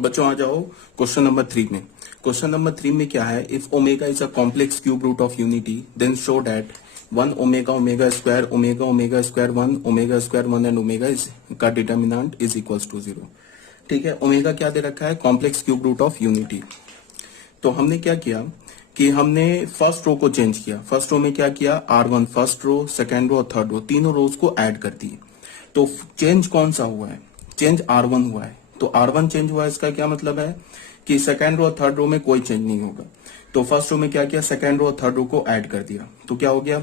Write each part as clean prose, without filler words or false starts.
अब बच्चों आ जाओ क्वेश्चन नंबर 3 में। क्वेश्चन नंबर 3 में क्या है, if omega is a complex cube root of unity then show that 1 omega omega square 1 omega square 1 and omega is का डिटर्मिनेंट इज इक्वल्स टू 0। ठीक है, ओमेगा क्या दे रखा है, complex cube root of unity. तो हमने क्या किया कि हमने फर्स्ट रो को चेंज किया। फर्स्ट रो में क्या किया, R1 first row, second row और थर्ड रो, तीनों रोज को ऐड कर दिए। तो चेंज कौन सा हुआ है, चेंज R1 हुआ है। तो R1 चेंज हुआ है, इसका क्या मतलब है कि सेकेंड रो और थर्ड रो में कोई चेंज नहीं होगा। तो फर्स्ट रो में क्या किया, सेकेंड रो और थर्ड रो को ऐड कर दिया। तो क्या हो गया,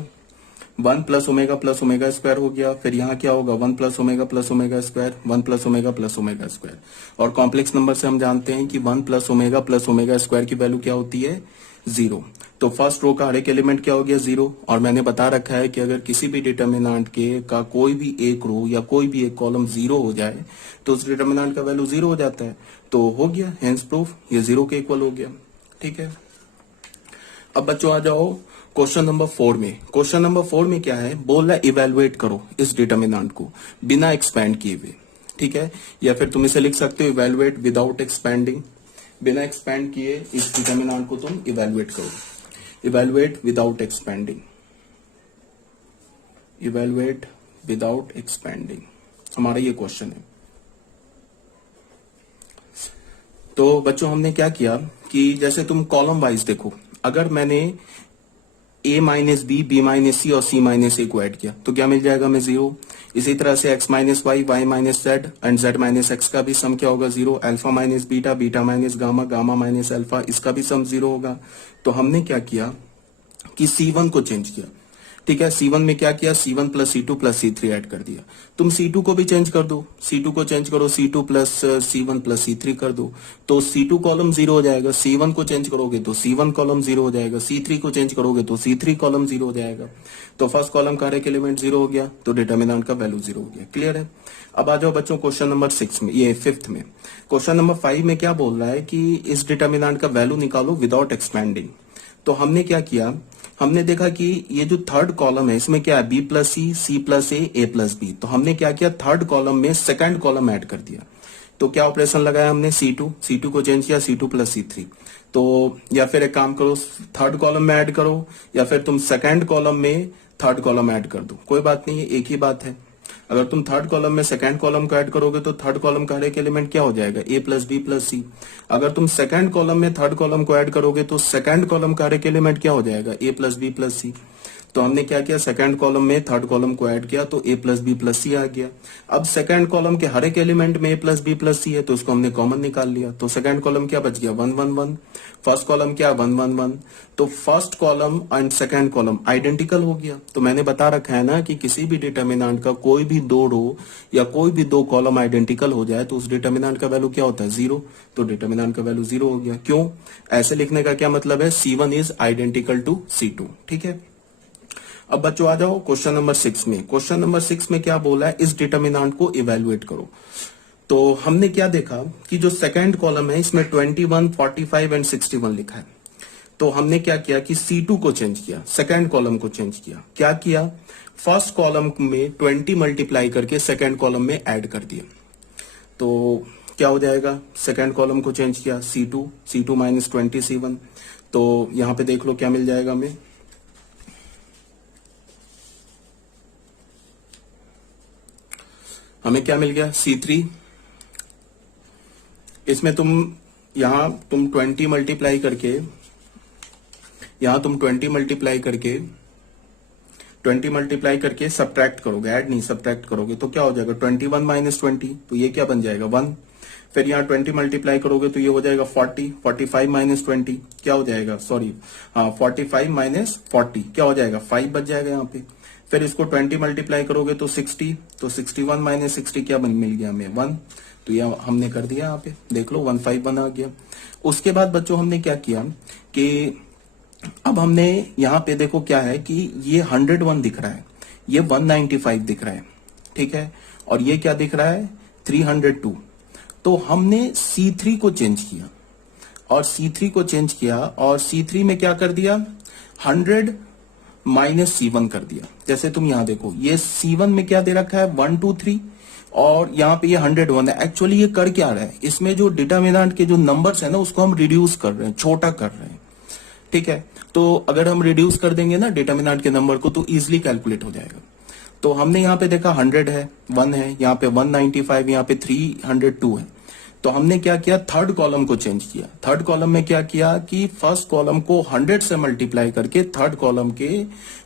1 प्लस ओमेगा स्क्वायर हो गया। फिर यहाँ क्या होगा, 1 plus omega square, 1 plus omega square. और कॉम्प्लेक्स नंबर से हम जानते हैं कि 1 प्लस ओमेगा स्क्वायर की वैल्यू क्या होती है, 0। तो फर्स्ट रो का हर एक एलिमेंट क्या हो गया, 0। और मैंने बता रखा है कि अगर किसी भी डिटर्मिनेंट के का कोई भी एक रो या कोई भी एक कॉलम 0 हो जाए तो उस डिटर्मिनेंट का वैल्यू 0 हो जाता है। तो हो गया हेंस प्रूफ, ये 0 के इक्वल हो गया। ठीक है, अब बच्चों आ जाओ क्वेश्चन नंबर 4 में। क्वेश्चन नंबर 4 में क्या है, बोल रहा है इवेलुएट करो इस डिटर्मिनेंट को बिना एक्सपैंड किए हुए। ठीक है, या फिर तुम इसे लिख सकते हो इवेलुएट विदाउट एक्सपैंडिंग। बिना एक्सपैंड किए इस डिटर्मिनेंट को तुम इवेलुएट करो। Evaluate without expanding, evaluate without expanding, हमारा ये क्वेश्चन है। तो बच्चों हमने क्या किया कि जैसे तुम कॉलम वाइज देखो, अगर मैंने a माइनस बी माइनस सी और c माइनस ए को ऐड किया तो क्या मिल जाएगा हमें, 0। इसी तरह से x minus Y minus Z and z minus X का भी सम क्या होगा, 0। Alpha minus beta minus gamma minus alpha, इसका भी सम 0 होगा। तो हमने क्या किया कि C1 को चेंज किया। ठीक है, C1 में क्या किया, C1 plus C2 plus C3 add कर दिया। तुम C2 को भी चेंज कर दो, C2 को चेंज करो, C2 plus C1 plus C3 कर दो, तो C2 कॉलम 0 हो जाएगा। C1 को चेंज करोगे तो C1 कॉलम 0 हो जाएगा। C3 को चेंज करोगे तो C3 कॉलम 0 हो जाएगा। तो फर्स्ट कॉलम का हर एक एलिमेंट 0 हो गया, तो डिटर्मिनेंट का वैल्यू 0 हो गया। क्लियर है। अब आ जाओ बच्चों क्वेश्चन नंबर 6 में, ये 5th में। क्वेश्चन नंबर 5 में क्या बोल रहा है कि इस डिटर्मिनेंट का वैल्यू निकालो विदाउट एक्सपैंडिंग। तो हमने क्या किया, हमने देखा कि ये जो थर्ड कॉलम है इसमें क्या है, बी प्लस सी प्लस ए प्लस बी। तो हमने क्या किया, थर्ड कॉलम में सेकंड कॉलम ऐड कर दिया। तो क्या ऑपरेशन लगाया हमने, C2 को चेंज किया C2 प्लस C3। तो या फिर एक काम करो, थर्ड कॉलम में ऐड करो या फिर तुम सेकंड कॉलम में थर्ड कॉलम ऐड कर दो, कोई बात नहीं है, एक ही बात है। अगर तुम थर्ड कॉलम में सेकंड कॉलम को ऐड करोगे तो थर्ड कॉलम का हर एक एलिमेंट क्या हो जाएगा, a प्लस बी प्लस सी। अगर तुम सेकंड कॉलम में थर्ड कॉलम को ऐड करोगे तो सेकंड कॉलम का हर एक एलिमेंट क्या हो जाएगा, a प्लस बी प्लस सी। तो हमने क्या किया, सेकंड कॉलम में थर्ड कॉलम को ऐड किया तो a प्लस बी प्लस सी आ गया। अब सेकंड कॉलम के हर एक एलिमेंट में a प्लस बी प्लस सी है तो उसको हमने कॉमन निकाल लिया। तो सेकंड कॉलम क्या बच गया, 1 1 1। फर्स्ट कॉलम क्या, 1 1 1। तो first column and second column identical हो गया। तो मैंने बता रखा है ना कि किसी भी डिटर्मिनेंट का कोई भी दो रो या कोई भी दो कॉलम आइडेंटिकल हो जाए तो उस डिटर्मिनेंट का वैल्यू क्या होता है, 0। तो डिटर्मिनेंट का वैल्यू 0 हो गया। क्यों, ऐसे लिखने का क्या मतलब है, C1 is identical to C2। ठीक है, अब बच्चों आ जाओ क्वेश्चन नंबर 6 में। क्वेश्चन नंबर 6 में क्या बोला है, इस डिटर्मिनेंट को इवेलुएट करो। तो हमने क्या देखा कि जो सेकंड कॉलम है इसमें 21, 45 एंड 61 लिखा है। तो हमने क्या किया कि C2 को चेंज किया, सेकंड कॉलम को चेंज किया। क्या किया, फर्स्ट कॉलम में 20 मल्टीप्लाई करके सेकंड कॉलम में ऐड कर दिया। तो क्या हो जाएगा, सेकंड कॉलम को चेंज किया, C2 माइनस 27। तो यहां पे देख लो क्या मिल जाएगा हमें क्या मिल गया, C3। इसमें यहां तुम 20 मल्टीप्लाई करके, यहां तुम 20 मल्टीप्लाई करके सब्ट्रैक्ट करोगे, ऐड नहीं सब्ट्रैक्ट करोगे तो क्या हो जाएगा, 21 माइनस 20। तो ये क्या बन जाएगा, 1। फिर यहाँ 20 मल्टीप्लाई करोगे तो ये हो जाएगा 40। 45 माइनस 20 क्या हो जाएगा, सॉरी हाँ 45 माइनस 40 क्या हो जाएगा, 5 बच जाएगा यहाँ पे। फिर इसको 20 मल्टीप्लाई करोगे तो 60। तो 61 माइनस 60 क्या मिल गया हमें, 1। तो यह हमने कर दिया, यहाँ पे देख लो 151 आ गया। उसके बाद बच्चों हमने क्या किया कि अब हमने यहाँ पे देखो क्या है कि ये 101 दिख रहा है, ये 195 दिख रहा है। ठीक है, और ये क्या दिख रहा है, 302। तो हमने C3 को चेंज किया और C3 में क्या कर दिया, 100 माइनस C1 कर दिया। जैसे तुम यहां देखो, ये C1 में क्या दे रखा है, 1 2 3, और यहाँ पे ये 101 है। एक्चुअली ये कर क्या रहा है, इसमें जो डिटर्मिनेंट के जो नंबर्स है ना उसको हम रिड्यूस कर रहे हैं, छोटा कर रहे हैं। ठीक है, तो अगर हम रिड्यूस कर देंगे ना डिटर्मिनेंट के नंबर को तो इजिली कैलकुलेट हो जाएगा। तो हमने यहाँ पे देखा 100 है, 1 है, यहाँ पे 195, यहाँ पे 302 है। तो हमने क्या किया, थर्ड कॉलम को चेंज किया। थर्ड कॉलम में क्या किया कि फर्स्ट कॉलम को 100 से मल्टीप्लाई करके थर्ड कॉलम के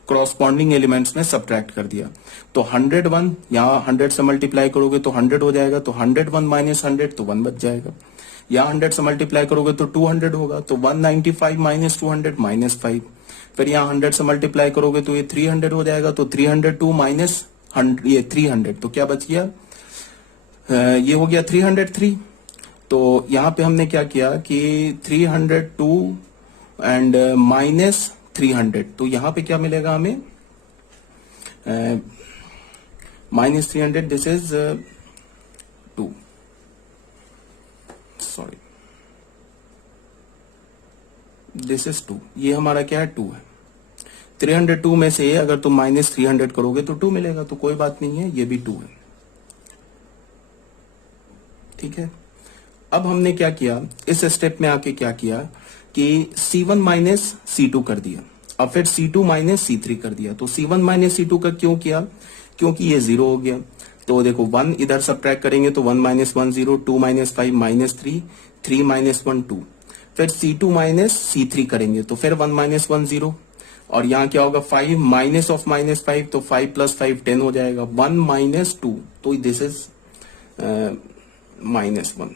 कॉरस्पॉन्डिंग एलिमेंट्स में सब्ट्रैक्ट कर दिया। तो 101 यहाँ 100 से मल्टीप्लाई करोगे तो 100 हो जाएगा, तो 101 माइनस 100 तो 1 बच जाएगा। यहाँ 100 से मल्टीप्लाई करोगे तो 200 होगा, तो 195 माइनस 200 माइनस 5। फिर यहाँ 100 से मल्टीप्लाई करोगे तो ये 300 हो जाएगा, तो 302 माइनस ये 300, तो क्या बच गया, ये हो गया 303। तो यहाँ पे हमने क्या किया कि 302 एंड माइनस 300, तो यहाँ पे क्या मिलेगा हमें, minus 300, this is 2, sorry this is 2, ये हमारा क्या है 2 है। 302 में से अगर तुम माइनस 300 करोगे तो 2 मिलेगा, तो कोई बात नहीं है, ये भी 2 है। ठीक है, अब हमने क्या किया, इस स्टेप में आके क्या किया कि C1 माइनस C2 कर दिया, अब फिर C2 माइनस C3 कर दिया। तो C1 माइनस C2 का क्यों किया, क्योंकि ये 0 हो गया। तो देखो 1 इधर सब्ट्रैक्ट करेंगे तो 1 माइनस 1 0, 2 माइनस 5 माइनस 3, 3 माइनस 1 2। फिर C2 माइनस C3 करेंगे तो फिर 1 माइनस 1 0, और यहाँ क्या होगा 5 माइनस ऑफ माइनस 5, तो 5 प्लस 5 10 हो जाएगा, 1 माइनस 2, तो this is minus 1,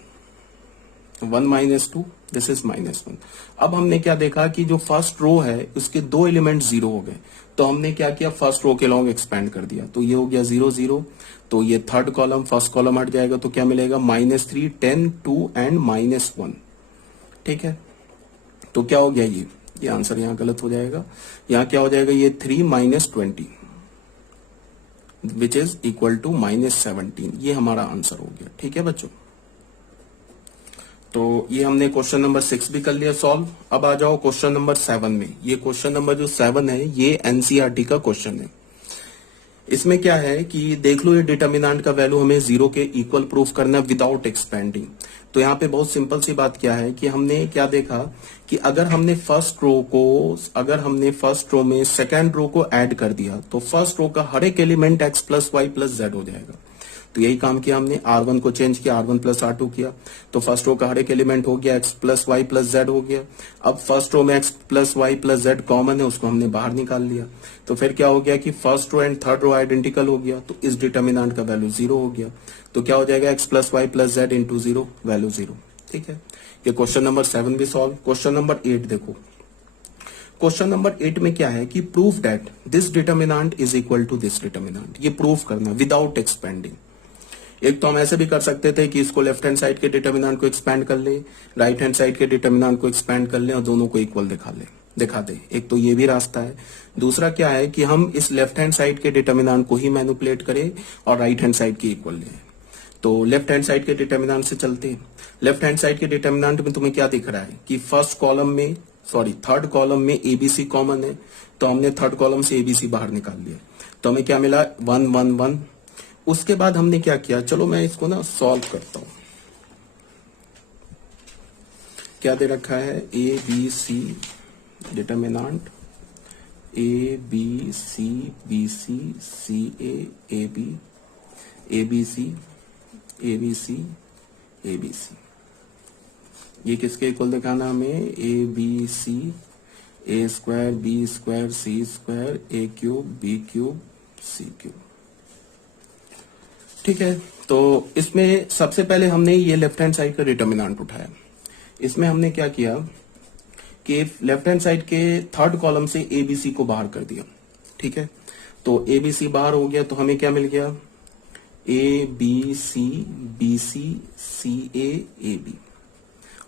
1 minus 2, this is minus 1। अब हमने क्या देखा कि जो फर्स्ट रो है उसके 2 एलिमेंट 0 हो गए, तो हमने क्या किया, फर्स्ट रो के लॉन्ग एक्सपेंड कर दिया, तो ये हो गया 0 0। तो ये थर्ड कॉलम फर्स्ट कॉलम हट जाएगा, तो क्या मिलेगा माइनस 3, 10, 2 एंड माइनस 1। ठीक है, तो क्या हो गया, ये आंसर यहाँ गलत हो जाएगा। यहाँ क्या हो जाएगा, ये 3 minus 20 which is equal to minus 17, ये हमारा आंसर हो गया। ठीक है बच्चों, तो ये हमने क्वेश्चन नंबर 6 भी कर लिया सॉल्व। अब आ जाओ क्वेश्चन नंबर 7 में। ये क्वेश्चन नंबर जो 7 है ये एनसीईआरटी का क्वेश्चन है। इसमें क्या है कि देख लो, ये डिटर्मिनेंट का वैल्यू हमें 0 के इक्वल प्रूफ करना विदाउट एक्सपेंडिंग। तो यहाँ पे बहुत सिंपल सी बात क्या है कि हमने क्या देखा कि अगर हमने फर्स्ट रो में सेकेंड रो को ऐड कर दिया तो फर्स्ट रो का हर एक element x plus Y plus Z हो जाएगा। तो यही काम किया हमने, R1 को चेंज किया, R1 प्लस R2 किया, तो फर्स्ट रो का हर एक एलिमेंट हो गया x plus Y plus Z हो गया। अब फर्स्ट रो में x plus Y plus Z common है, उसको हमने बाहर निकाल लिया। तो फिर क्या हो गया कि first row and third row identical हो गया, तो इस डिटर्मिनेंट का वैल्यू 0 हो गया। तो क्या हो जाएगा, x plus Y plus Z into 0, value 0। ठीक है, ये क्वेश्चन नंबर 7 भी सॉल्व। क्वेश्चन नंबर 8 देखो। क्वेश्चन नंबर 8 में क्या है कि proof that this determinant is equal to this determinant. ये प्रूफ करना विदाउट एक्सपेंडिंग। एक तो हम ऐसे भी कर सकते थे कि इसको लेफ्ट हैंड साइड के डिटर्मिनेंट को एक्सपेंड कर ले, राइट हैंड साइड के डिटर्मिनेंट को एक्सपेंड कर ले और दोनों को इक्वल दिखा दे। एक तो ये भी रास्ता है। दूसरा क्या है कि हम इस लेफ्ट हैंड साइड के डिटर्मिनेंट को ही मैनिपुलेट करें और राइट हैंड साइड की इक्वल लें। तो लेफ्ट हैंड साइड के डिटर्मिनेंट से चलते हैं। लेफ्ट हैंड साइड के डिटर्मिनेंट में तुम्हें क्या दिख रहा है कि थर्ड कॉलम में एबीसी कॉमन है, तो हमने थर्ड कॉलम से एबीसी बाहर निकाल लिया, तो हमें क्या मिला 1 1 1। उसके बाद हमने क्या किया, चलो मैं इसको ना सॉल्व करता हूं। क्या दे रखा है, A B C determinant A B C B C C A B A B C A B C A B C. ये किसके इक्वल दिखाना हमें, A B C A square B square C square A cube B cube C cube. ठीक है, तो इसमें सबसे पहले हमने ये लेफ्ट हैंड साइड का डिटर्मिनेंट उठाया। इसमें हमने क्या किया कि लेफ्ट हैंड साइड के थर्ड कॉलम से एबीसी को बाहर कर दिया। ठीक है, तो एबीसी बाहर हो गया, तो हमें क्या मिल गया, A B C C A B,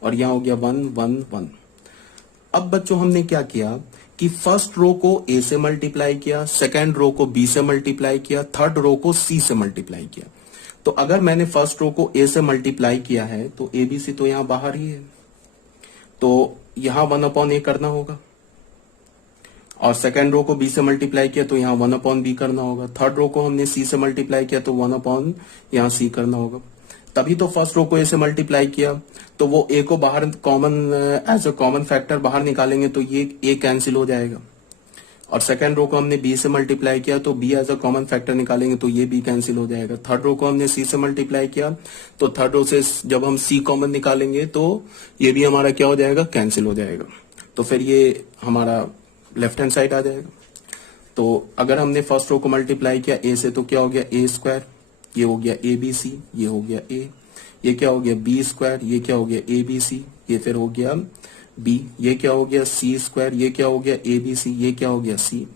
और यहां हो गया 1 1 1। अब बच्चों हमने क्या किया कि फर्स्ट रो को ए से मल्टीप्लाई किया, सेकेंड रो को बी से मल्टीप्लाई किया, थर्ड रो को सी से मल्टीप्लाई किया। तो अगर मैंने फर्स्ट रो को ए से मल्टीप्लाई किया है तो एबीसी तो यहां बाहर ही है, तो यहां 1/a करना होगा। और सेकेंड रो को बी से मल्टीप्लाई किया तो यहाँ 1/b करना होगा। थर्ड रो को हमने सी से मल्टीप्लाई किया तो 1/ यहाँ सी करना होगा। तभी तो फर्स्ट रो को ए से मल्टीप्लाई किया तो वो ए को बाहर common as a common factor बाहर निकालेंगे तो ये ए कैंसिल हो जाएगा। और सेकेंड रो को हमने बी से मल्टीप्लाई किया तो B as a common factor निकालेंगे तो ये बी कैंसिल हो जाएगा। थर्ड रो को हमने सी से मल्टीप्लाई किया तो थर्ड रो से जब हम सी कॉमन निकालेंगे तो ये भी हमारा क्या हो जाएगा, कैंसिल हो जाएगा। तो फिर ये हमारा लेफ्ट हैंड साइड आ जाएगा। तो अगर हमने फर्स्ट रो को मल्टीप्लाई किया ए से तो क्या हो गया ए स्क्वायर, ये हो गया ए बी सी, ये हो गया ए, ये क्या हो गया बी स्क्वायर, ये क्या हो गया ए बी सी, ये फिर हो गया बी, ये क्या हो गया सी स्क्वायर, ये क्या हो गया ए बी सी, ये क्या हो गया सी।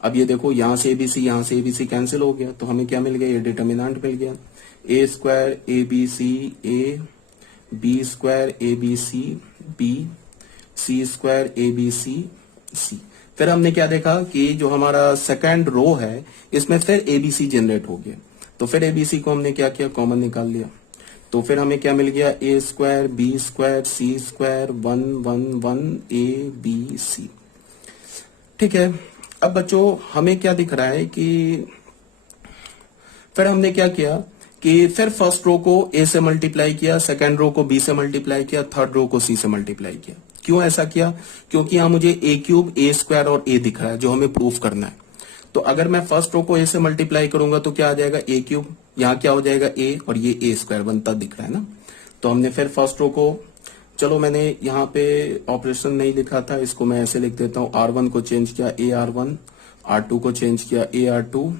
अब ये देखो यहां से एबीसी यहां से एबीसी कैंसिल हो गया तो हमें क्या मिल गया, ये डिटर्मिनेंट मिल गया a square a B C A, b square a B C B, c square a B C c. फिर हमने क्या देखा कि जो हमारा सेकंड रो है इसमें फिर एबीसी जनरेट हो गया तो फिर एबीसी को हमने क्या किया, कॉमन निकाल लिया। तो फिर हमें क्या मिल गया a square B square C square 1 1 1 A B c. ठीक है, अब बच्चों हमें क्या दिख रहा है कि फिर हमने क्या किया कि फिर फर्स्ट रो को ए से मल्टीप्लाई किया, सेकंड रो को बी से मल्टीप्लाई किया, थर्ड रो को सी से मल्टीप्लाई किया। क्यों ऐसा किया, क्योंकि यहां मुझे ए क्यूब ए स्क्वायर और ए दिख रहा है जो हमें प्रूफ करना है। तो अगर मैं फर्स्ट रो को ए से मल्टीप्लाई करूंगा तो क्या आ जाएगा ए क्यूब, यहां क्या हो जाएगा ए और ये ए स्क्वायर बनता दिख रहा है ना। तो हमने फिर फर्स्ट रो को, चलो मैंने यहाँ पे ऑपरेशन नहीं लिखा था, इसको मैं ऐसे लिख देता हूं, R1 को चेंज किया ए R1, R2 को चेंज किया ए R2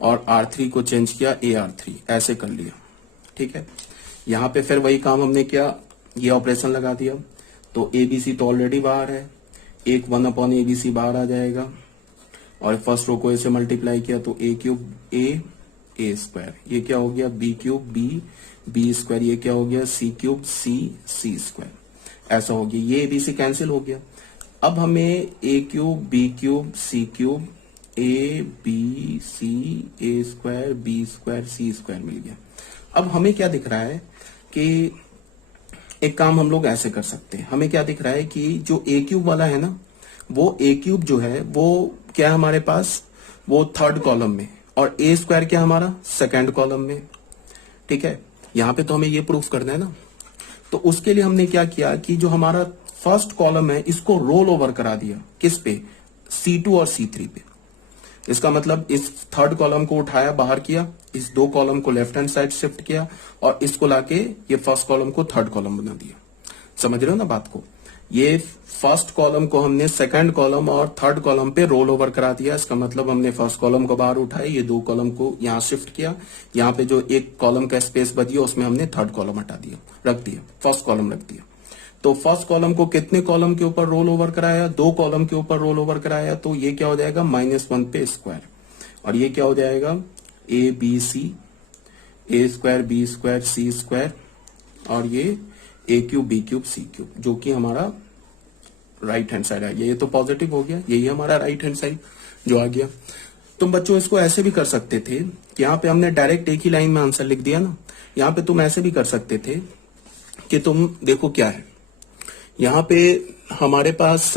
और R3 को चेंज किया ए R3, ऐसे कर लिया। ठीक है, यहाँ पे फिर वही काम हमने किया, ये ऑपरेशन लगा दिया। तो एबीसी तो ऑलरेडी बाहर है, एक 1/ABC बाहर आ जाएगा और फर्स्ट रो को ए से मल्टीप्लाई किया तो ए क्यूब ए स्क्वायर, ये क्या हो गया बी क्यूब बी स्क्वायर, ये क्या हो गया सी क्यूब सी स्क्वायर, ऐसा हो गया। ये एबीसी कैंसिल हो गया। अब हमें a cube B cube C cube a B C A square B square C square मिल गया। अब हमें क्या दिख रहा है कि एक काम हम लोग ऐसे कर सकते हैं, हमें क्या दिख रहा है कि जो ए क्यूब वाला है ना, वो ए क्यूब जो है वो क्या है हमारे पास, वो थर्ड कॉलम में, और ए स्क्वायर क्या हमारा सेकंड कॉलम में। ठीक है, यहां पे तो हमें ये प्रूफ करना है ना। तो उसके लिए हमने क्या किया कि जो हमारा फर्स्ट कॉलम है इसको रोल ओवर करा दिया, किस पे, C2 और C3 पे। इसका मतलब इस थर्ड कॉलम को उठाया बाहर किया, इस दो कॉलम को लेफ्ट हैंड साइड शिफ्ट किया और इसको लाके ये फर्स्ट कॉलम को थर्ड कॉलम बना दिया। समझ रहे हो ना बात को, ये फर्स्ट कॉलम को हमने सेकंड कॉलम और थर्ड कॉलम पे रोल ओवर करा दिया। इसका मतलब हमने फर्स्ट कॉलम को बाहर उठाया, ये दो कॉलम को यहाँ शिफ्ट किया, यहाँ पे जो एक कॉलम का स्पेस बच गया उसमें हमने थर्ड कॉलम हटा दिया, रख दिया, फर्स्ट कॉलम रख दिया। तो फर्स्ट कॉलम को कितने कॉलम के ऊपर रोल ओवर कराया, दो कॉलम के ऊपर रोल ओवर कराया, तो ये क्या हो जाएगा -1 पे स्क्वायर, और ये क्या हो जाएगा A B C A square B square C square, और ये A cube B cube C cube, जो कि हमारा राइट हैंड साइड आ गया। ये तो पॉजिटिव हो गया, यही हमारा राइट हैंड साइड जो आ गया। तुम बच्चों इसको ऐसे भी कर सकते थे कि यहाँ पे हमने डायरेक्ट एक ही लाइन में आंसर लिख दिया ना, यहाँ पे तुम ऐसे भी कर सकते थे कि तुम देखो क्या है, यहाँ पे हमारे पास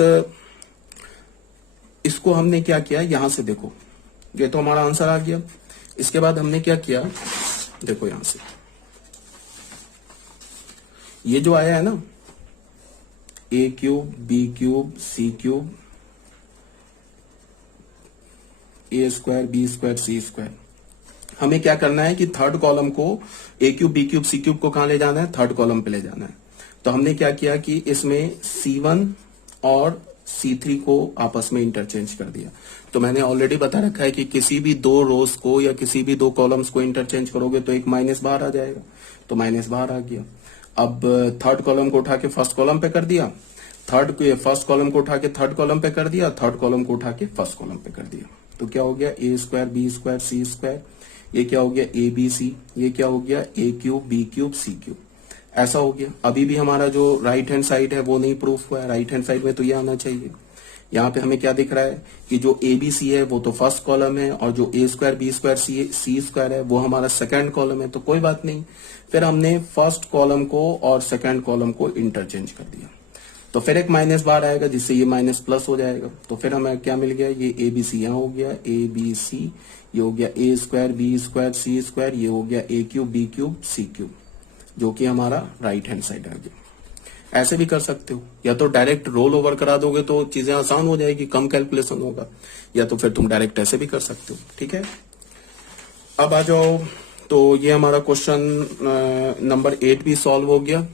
इसको हमने क्या किया, यहां से देखो ये तो हमारा आंसर आ गया। इसके बाद हमने क्या किया, देखो यहां से ये जो आया है ना ए क्यूब बी क्यूब सी क्यूब ए स्क्वायर बी स्क्वायर सी स्क्वायर, हमें क्या करना है कि थर्ड कॉलम को ए क्यूब बी क्यूब सी क्यूब को कहां ले जाना है, थर्ड कॉलम पे ले जाना है। तो हमने क्या किया कि इसमें C1 और C3 को आपस में इंटरचेंज कर दिया। तो मैंने ऑलरेडी बता रखा है कि किसी भी दो रोज को या किसी भी दो कॉलम्स को इंटरचेंज करोगे तो एक माइनस बाहर आ जाएगा, तो माइनस बाहर आ गया। अब थर्ड कॉलम को उठा के फर्स्ट कॉलम पे कर दिया, फर्स्ट कॉलम को उठा के थर्ड कॉलम पे कर दिया, थर्ड कॉलम को उठा के फर्स्ट कॉलम पे कर दिया। तो क्या हो गया a square B square C square, ये क्या हो गया ए बी सी, ये क्या हो गया ए क्यूब बी क्यूब सी क्यूब, ऐसा हो गया। अभी भी हमारा जो राइट हैंड साइड है वो नहीं प्रूफ हुआ है, राइट हैंड साइड में तो ये आना चाहिए। यहाँ पे हमें क्या दिख रहा है कि जो ए बी सी है वो तो फर्स्ट कॉलम है और जो ए स्क्वायर बी स्क्वायर सी स्क्वायर है वो हमारा सेकंड कॉलम है, तो कोई बात नहीं। फिर हमने फर्स्ट कॉलम को और सेकंड कॉलम को इंटरचेंज कर दिया। तो फिर एक माइनस बाहर आएगा जिससे ये माइनस प्लस हो जाएगा। तो फिर हमें क्या मिल गया, ये ए बी सी यहाँ हो गया, ए बी सी, ये हो गया a square B square C square, ये हो गया ए क्यूब बी क्यूब सी क्यूब, जो कि हमारा राइट हैंड साइड आ गया। ऐसे भी कर सकते हो, या तो डायरेक्ट रोल ओवर करा दोगे तो चीजें आसान हो जाएगी, कम कैलकुलेशन होगा, या तो फिर तुम डायरेक्ट ऐसे भी कर सकते हो। ठीक है, अब आ जाओ, तो ये हमारा क्वेश्चन नंबर 8 भी सॉल्व हो गया।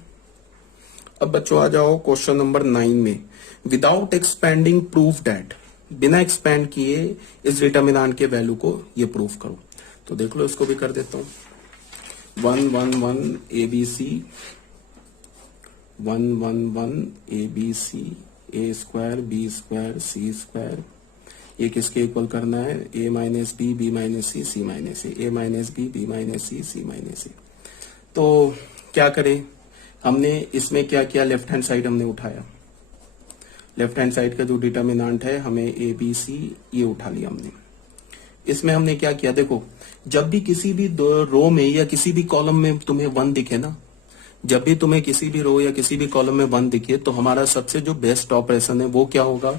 अब बच्चों आ जाओ क्वेश्चन नंबर 9 में, विदाउट एक्सपेंडिंग प्रूफ दैट, बिना एक्सपेंड किए इस डिटर्मिनेंट के वैल्यू को ये प्रूफ करो। तो देख लो, इसको भी कर देता हूं। 1 1 1 A B C, 1 1 1 A B C, A square B square C square, ये किसके इक्वल करना है, A minus B minus C minus A minus B minus C minus A. तो क्या करें, हमने इसमें क्या किया, लेफ्ट हैंड साइड हमने उठाया, लेफ्ट हैंड साइड का जो डिटर्मिनेंट है हमें ए बी सी ये उठा लिया हमने। इसमें हमने क्या किया, देखो जब भी किसी भी रो में या किसी भी कॉलम में तुम्हें 1 दिखे ना, जब भी तुम्हें किसी भी रो या किसी भी कॉलम में 1 दिखे, तो हमारा सबसे जो बेस्ट ऑपरेशन है वो क्या होगा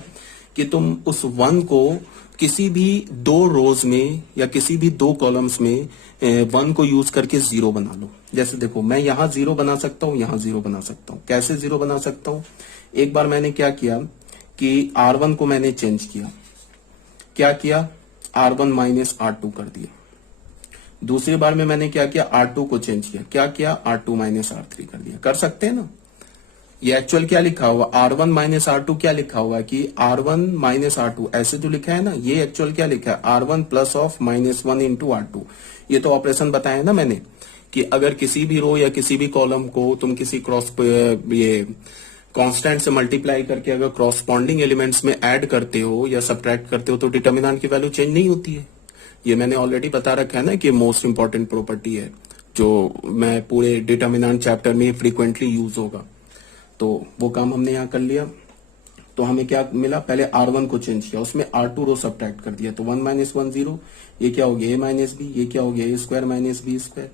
कि तुम उस 1 को किसी भी 2 रोज में या किसी भी 2 कॉलम्स में 1 को यूज करके 0 बना लो। जैसे देखो, मैं यहां 0 बना सकता हूं, यहां 0 बना सकता हूं। कैसे 0 बना सकता हूं, एक बार मैंने क्या किया कि R1 को मैंने चेंज किया, क्या किया, R1 माइनस R2 कर दिया। दूसरी बार में मैंने क्या किया, R2 को चेंज किया, क्या किया, R2 माइनस R3 कर दिया। कर सकते हैं ना, ये एक्चुअल क्या लिखा हुआ, R1 माइनस R2 क्या लिखा हुआ कि R1 माइनस R2, ऐसे जो लिखा है ना, ये एक्चुअल क्या लिखा है, R1 plus of -1 into R2। ये तो ऑपरेशन बताया ना मैंने कि अगर किसी भी रो या किसी भी कॉलम को तुम किसी ये कांस्टेंट से मल्टीप्लाई करके अगर क्रॉसपॉन्डिंग एलिमेंट्स में ऐड करते हो या सब्ट्रैक्ट करते हो तो डिटर्मिनेंट की वैल्यू चेंज नहीं होती है। ये मैंने ऑलरेडी बता रखा है ना कि मोस्ट इंपॉर्टेंट प्रॉपर्टी है, जो मैं पूरे डिटर्मिनेंट चैप्टर में फ्रीक्वेंटली यूज होगा। तो वो काम हमने यहाँ कर लिया। तो हमें क्या मिला, पहले R1 को चेंज किया, उसमें R2 रो सब्ट्रैक्ट कर दिया, तो 1 माइनस 1 0, ये क्या हो गया, a माइनस बी, ये क्या हो गया, a square minus B square.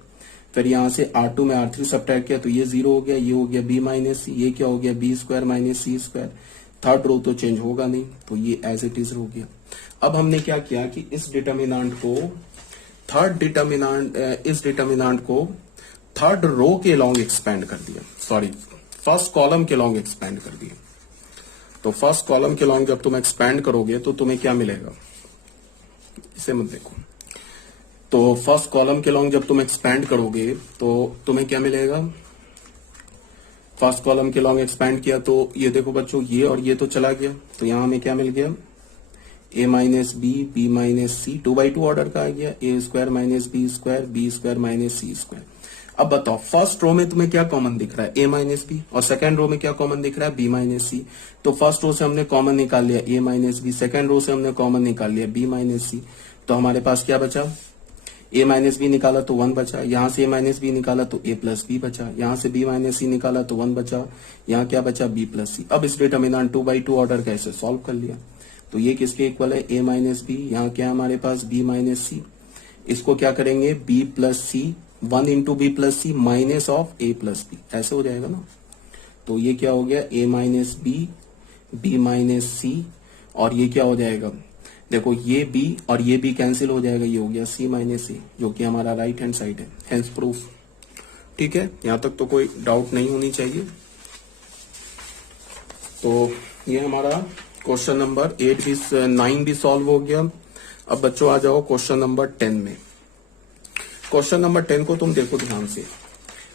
फिर यहाँ से R2 में R3 सब्ट्रैक्ट किया तो ये 0 हो गया, ये हो गया b माइनस सी, ये क्या हो गया, b square minus C square. Third row तो चेंज होगा नहीं, तो ये एज इट इज हो गया। अब हमने क्या किया कि इस डिटर्मिनेंट को थर्ड रो के लॉन्ग एक्सपेंड कर दिया, सॉरी फर्स्ट कॉलम के लॉन्ग एक्सपेंड कर दिया। तो फर्स्ट कॉलम के लॉन्ग जब तुम एक्सपेंड करोगे तो तुम्हें क्या मिलेगा, इसे मत देखो। तो फर्स्ट कॉलम के लॉन्ग जब तुम एक्सपेंड करोगे तो तुम्हें क्या मिलेगा, फर्स्ट कॉलम के लॉन्ग एक्सपेंड किया तो ये देखो बच्चों, ये और ये तो चला गया, तो यहां हमें क्या मिल गया, a minus B minus C, 2/2 order का आ गया, a square minus B square minus C square. अब बताओ, फर्स्ट रो में तुम्हें क्या कॉमन दिख रहा है, a माइनस बी, और सेकंड रो में क्या कॉमन दिख रहा है, b माइनस सी। तो फर्स्ट रो से हमने कॉमन निकाल लिया a minus B, second row से हमने कॉमन निकाल लिया b माइनस सी। तो हमारे पास क्या बचा, a माइनस बी निकाला तो 1 बचा, यहां से a माइनस बी निकाला तो a प्लस बी बचा, यहां से b माइनस सी निकाला तो 1 बचा, यहाँ क्या बचा, b प्लस सी। अब इस डिटर्मिनेंट 2/2 ऑर्डर का ऐसे सॉल्व कर लिया, तो ये किसके इक्वल है, a माइनस बी, यहाँ क्या है हमारे पास b माइनस सी। इसको क्या करेंगे, b plus C, 1 into B plus C minus of a plus B, ऐसे हो जाएगा ना। तो ये क्या हो गया, a माइनस बी माइनस सी, और ये क्या हो जाएगा, देखो ये b और ये b कैंसिल हो जाएगा, ये हो गया c माइनस ए, जो कि हमारा राइट हैंड साइड है, हेंस प्रूफ। ठीक है, यहां तक तो कोई डाउट नहीं होनी चाहिए। तो ये हमारा क्वेश्चन नंबर 9 भी सॉल्व हो गया। अब बच्चों आ जाओ क्वेश्चन नंबर 10 में। क्वेश्चन नंबर 10 को तुम देखो ध्यान से।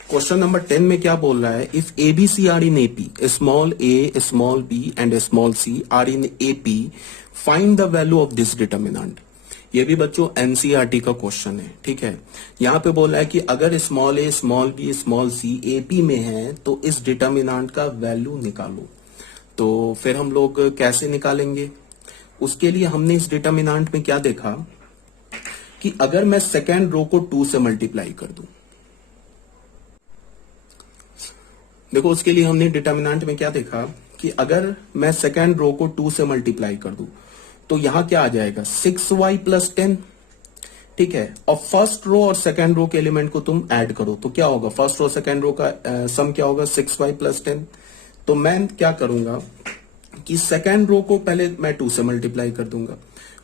क्वेश्चन नंबर 10 में क्या बोल रहा है, if ABC are in AP, small a small b and small c are in AP, find the value of this determinant. ये भी बच्चों NCERT का क्वेश्चन है, ठीक है। यहाँ पे बोल रहा है कि अगर small a small b small c AP में है तो इस डिटर्मिनेंट का वैल्यू निकालो। तो फिर हम लोग कैसे निकालेंगे, उसके लिए हमने इस डिटर्मिनेंट में क्या देखा कि अगर मैं सेकेंड रो को 2 से मल्टीप्लाई कर दूं, देखो उसके लिए हमने डिटर्मिनेंट में क्या देखा कि अगर मैं सेकेंड रो को 2 से मल्टीप्लाई कर दूं तो यहां क्या आ जाएगा, 6y प्लस 10, ठीक है। और फर्स्ट रो और सेकेंड रो के एलिमेंट को तुम ऐड करो तो क्या होगा, फर्स्ट रो सेकेंड रो का सम क्या होगा, 6y प्लस 10। तो मैं क्या करूंगा कि सेकेंड रो को पहले मैं 2 से मल्टीप्लाई कर दूंगा,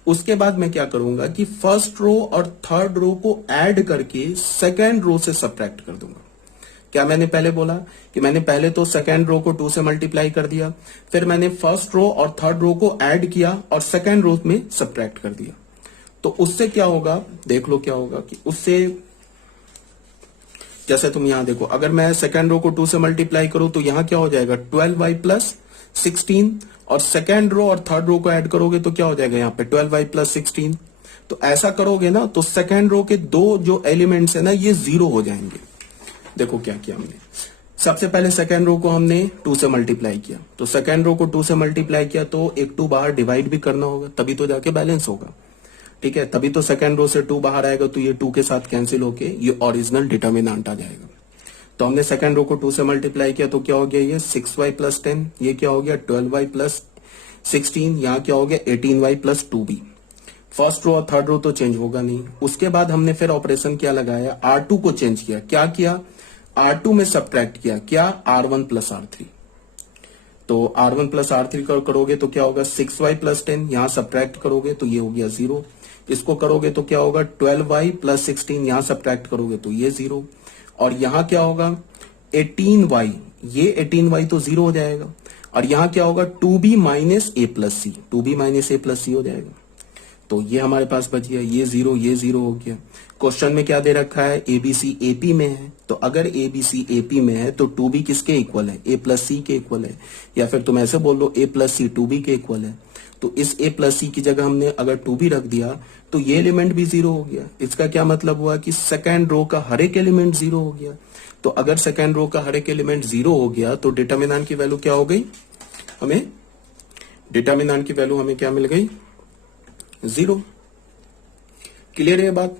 उसके बाद मैं क्या करूंगा कि फर्स्ट रो और थर्ड रो को ऐड करके सेकेंड रो से सब्ट्रैक्ट कर दूंगा। क्या मैंने पहले बोला कि मैंने पहले तो सेकेंड रो को 2 से मल्टीप्लाई कर दिया, फिर मैंने फर्स्ट रो और थर्ड रो को ऐड किया और सेकेंड रो में सब्ट्रैक्ट कर दिया। तो उससे क्या होगा, देख लो क्या होगा कि उससे, जैसे तुम यहां देखो, अगर मैं सेकेंड रो को 2 से मल्टीप्लाई करूं तो यहां क्या हो जाएगा 12y प्लस 16, और सेकेंड रो और थर्ड रो को ऐड करोगे तो क्या हो जाएगा यहाँ पे 12y प्लस 16। तो ऐसा करोगे ना तो सेकेंड रो के दो जो एलिमेंट्स है ना ये 0 हो जाएंगे। देखो क्या किया हमने, सबसे पहले सेकेंड रो को हमने 2 से मल्टीप्लाई किया, तो सेकेंड रो को 2 से मल्टीप्लाई किया तो एक 2 बाहर डिवाइड भी करना होगा, तभी तो जाके बैलेंस होगा। ठीक है, तभी तो सेकेंड रो से 2 बाहर आएगा तो ये 2 के साथ कैंसिल होके ये ओरिजिनल डिटर्मिनेंट आ जाएगा। तो हमने सेकेंड रो को 2 से मल्टीप्लाई किया तो क्या हो गया ये 6y प्लस 10, ये क्या हो गया 12y प्लस 16, यहाँ क्या हो गया 18y plus 2b। First row और थर्ड रो तो चेंज होगा नहीं। उसके बाद हमने फिर ऑपरेशन क्या लगाया, R2 को चेंज किया। क्या किया, R2 में सब्ट्रैक्ट किया, क्या R1 प्लस R3। तो R1 प्लस R3 करोगे तो क्या होगा 6y प्लस 10, यहां सब्ट्रैक्ट करोगे तो ये हो गया 0। इसको करोगे तो क्या होगा 12y प्लस 16, यहां सब्ट्रैक्ट करोगे तो ये 0। और यहां क्या होगा 18y, ये 18y तो 0 हो जाएगा। और यहां क्या होगा 2b minus a plus c, 2b minus a plus c हो जाएगा। तो ये हमारे पास बच गया, ये 0 ये 0 हो गया। क्वेश्चन में क्या दे रखा है, ABC AP में है, तो अगर ABC AP में है तो 2b किसके इक्वल है, a प्लस सी के इक्वल है, या फिर तुम ऐसे बोल लो a प्लस सी 2b के इक्वल है। तो इस a प्लस सी की जगह हमने अगर 2b रख दिया तो ये एलिमेंट भी 0 हो गया। इसका क्या मतलब हुआ कि सेकेंड रो का हर एक एलिमेंट 0 हो गया। तो अगर सेकेंड रो का हर एक एलिमेंट 0 हो गया तो डिटर्मिनेंट की वैल्यू क्या हो गई, हमें डिटर्मिनेंट की वैल्यू हमें क्या मिल गई 0। क्लियर है ये बात।